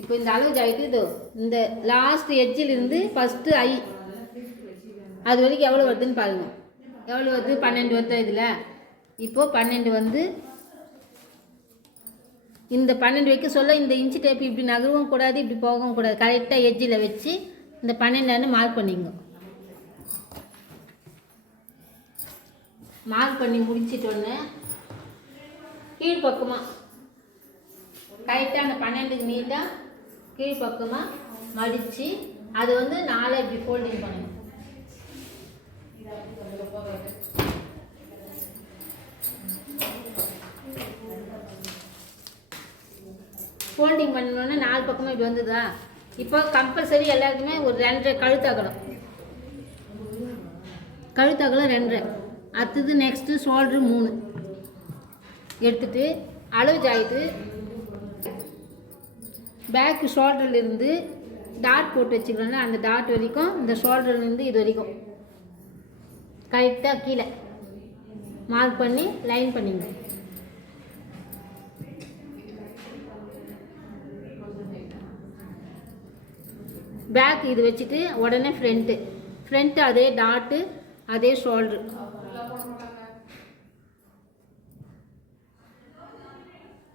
இப்போ இந்த அளவு ஜாயிட்டு இது இந்த லாஸ்ட் எட்ஜில் இருந்து ஃபஸ்ட்டு ஐ அது வரைக்கும் எவ்வளோ வருதுன்னு பாருங்கள். எவ்வளோ வருது? 12 வருது இதில். இப்போது 12 வந்து இந்த 12 வைக்க சொல்ல இந்த இன்ச்சு டேப் இப்படி நகரவும் கூடாது, இப்படி போகவும் கூடாது. கரெக்டாக எட்ஜில் வச்சு இந்த 12 மார்க் பண்ணிங்க. மார்க் பண்ணி முடிச்சிட்டோன்னே கீழ்ப்பக்கமாக கரெக்டாக அந்த 12க்கு நீட்டாக கீழ்ப்பக்கமாக மடித்து அது வந்து 4 இப்படி ஃபோல்டிங் பண்ணணும். ஃபோல்டிங் பண்ணோன்னா 4 பக்கமாக இப்படி வந்துதா. இப்போ கம்பல்சரி எல்லாருக்குமே ஒரு 2.5 கழுத்தகலம் 2.5. அடுத்தது நெக்ஸ்ட்டு ஷோல்ட்ரு 3 எடுத்துகிட்டு அளவு ஜாயிட்டு பேக்கு ஷோல்டர்லேருந்து டாட் போட்டு வச்சுக்கிறோன்னா அந்த டாட் வரைக்கும் இந்த ஷோல்டர்லேருந்து இது வரைக்கும் கரெக்டாக கீழே மார்க் பண்ணி லைன் பண்ணிங்க. பேக் இது வச்சுட்டு உடனே ஃப்ரண்ட்டு அதே டாட்டு அதே ஷோல்ட்ரு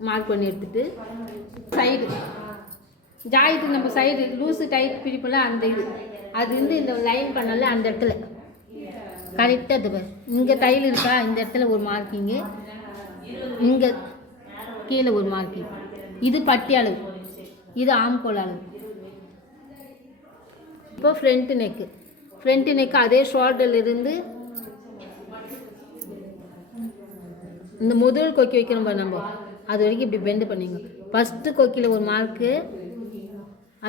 மார்க் பண்ணி எடுத்துகிட்டு சைடு ஜாயிட்டு நம்ம சைடு லூஸு டைட் பிரிப்பில் அந்த இது அது வந்து இந்த லைன் பண்ணல அந்த இடத்துல கரெக்டாக இது இங்கே தையல் இருக்கா இந்த இடத்துல ஒரு மார்க்கிங்கு, இங்கே கீழே ஒரு மார்க்கிங். இது பட்டி அளவு, இது ஆம்கோல் அளவு. இப்போ ஃப்ரண்ட்டு நெக்கு அதே ஷோல்டர்லேருந்து இந்த முதல் கொக்கி வைக்கிறோம் பாரு நம்ம அது வரைக்கும் இப்படி பெண்டு பண்ணிங்க. ஃபஸ்ட்டு கொக்கியில் ஒரு மார்க்கு,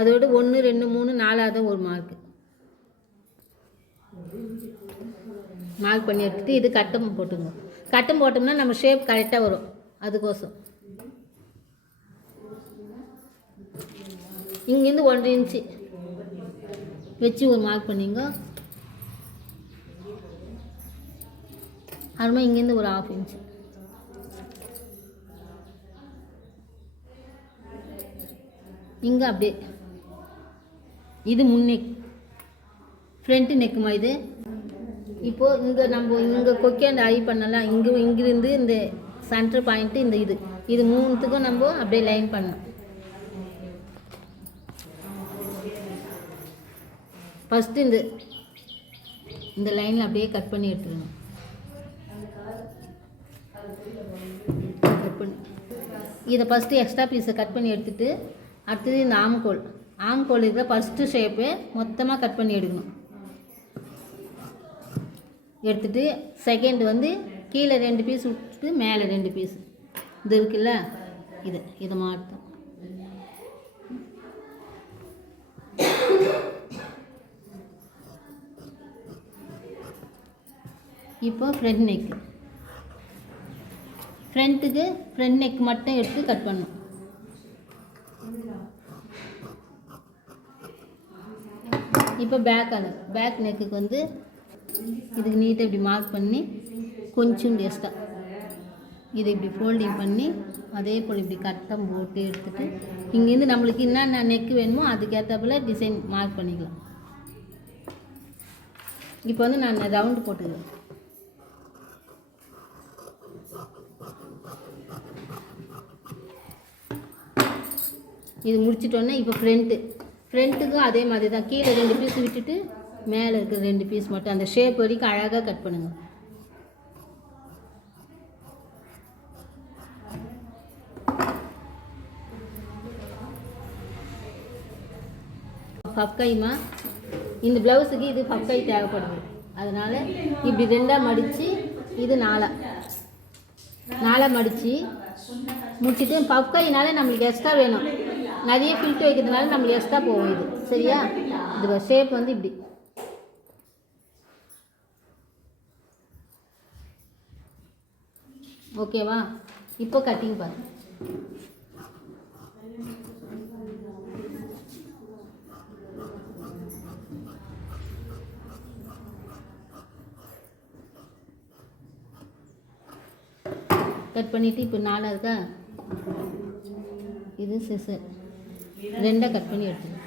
அதோடு 1 2 3 4வது ஒரு மார்க்கு மார்க் பண்ணி எடுத்துகிட்டு இது கட்டம் போட்டுங்க. கட்டம் போட்டோம்னா நம்ம ஷேப் கரெக்டாக வரும். அதுக்கோசம் இங்கேருந்து 1.5 இன்ச்சு வச்சு ஒரு மார்க் பண்ணிங்க. அப்புறமா இங்கேருந்து ஒரு 1/2 இன்ச்சு இங்கே அப்படியே. இது முன்னெக் ஃப்ரண்ட்டு நெக்குமா இது. இப்போது இங்கே நம்ம இங்கே கொக்கி அந்த ஐ பண்ணலாம். இங்கிருந்து இந்த சென்டர் பாயிண்ட்டு இந்த இது 3த்துக்கும் நம்ம அப்படியே லைன் பண்ணணும். ஃபஸ்ட்டு இந்த லைனில் அப்படியே கட் பண்ணி எடுத்துக்கணும். கட் பண்ணி இதை ஃபஸ்ட்டு எக்ஸ்ட்ரா பீஸை கட் பண்ணி எடுத்துகிட்டு அடுத்தது இந்த ஆம்கோல் இருக்கிற ஃபஸ்ட்டு ஷேப்பு மொத்தமாக கட் பண்ணி எடுக்கணும். எடுத்துகிட்டு செகண்ட் வந்து கீழே 2 பீஸ் விட்டுட்டு மேலே 2 பீஸ் இது இருக்குல்ல இதை மாட்டோம். இப்போ ஃப்ரண்ட் நெக் மட்டும் எடுத்து கட் பண்ணணும். இப்போ பேக் நெக்குக்கு வந்து இதுக்கு நீட்டாக இப்படி மார்க் பண்ணி கொஞ்சம் எக்ஸ்ட்ரா இதை இப்படி ஃபோல்டிங் பண்ணி அதே போல் இப்படி கட்டம் போட்டு எடுத்துகிட்டு இங்கேருந்து நம்மளுக்கு என்னென்ன நெக்கு வேணுமோ அதுக்கேற்றப்போல டிசைன் மார்க் பண்ணிக்கலாம். இப்போ வந்து நான் ரவுண்டு போட்டுக்கிறேன். இது முடிச்சிட்டோன்னே இப்போ ஃப்ரண்ட்டுக்கும் அதே மாதிரி தான். கீழே 2 பீஸ் விட்டுட்டு மேலே இருக்கிற 2 பீஸ் மட்டும் அந்த ஷேப் வரைக்கும் அழகாக கட் பண்ணுங்கள். பஃப்கைமா இந்த ப்ளவுஸுக்கு இது பஃப்கை தேவைப்படுது. அதனால் இப்படி 2ஆக மடித்து இது 4ஆக மடித்து முடிச்சுட்டு பஃப்கைனால நம்மளுக்கு எக்ஸ்ட்ரா வேணும். நிறைய ஃபில்ட்டு வைக்கிறதுனால நம்மளுக்கு எக்ஸ்ட்ரா போகும். இது சரியா? இது ஷேப் வந்து இப்படி ஓகேவா? இப்போ கட்டிங் பாரு. கட் பண்ணிவிட்டு இப்போ 4 இருக்கா, இது இது சிசர் ரெண்டாக கட் பண்ணி எடுத்துக்கணும்.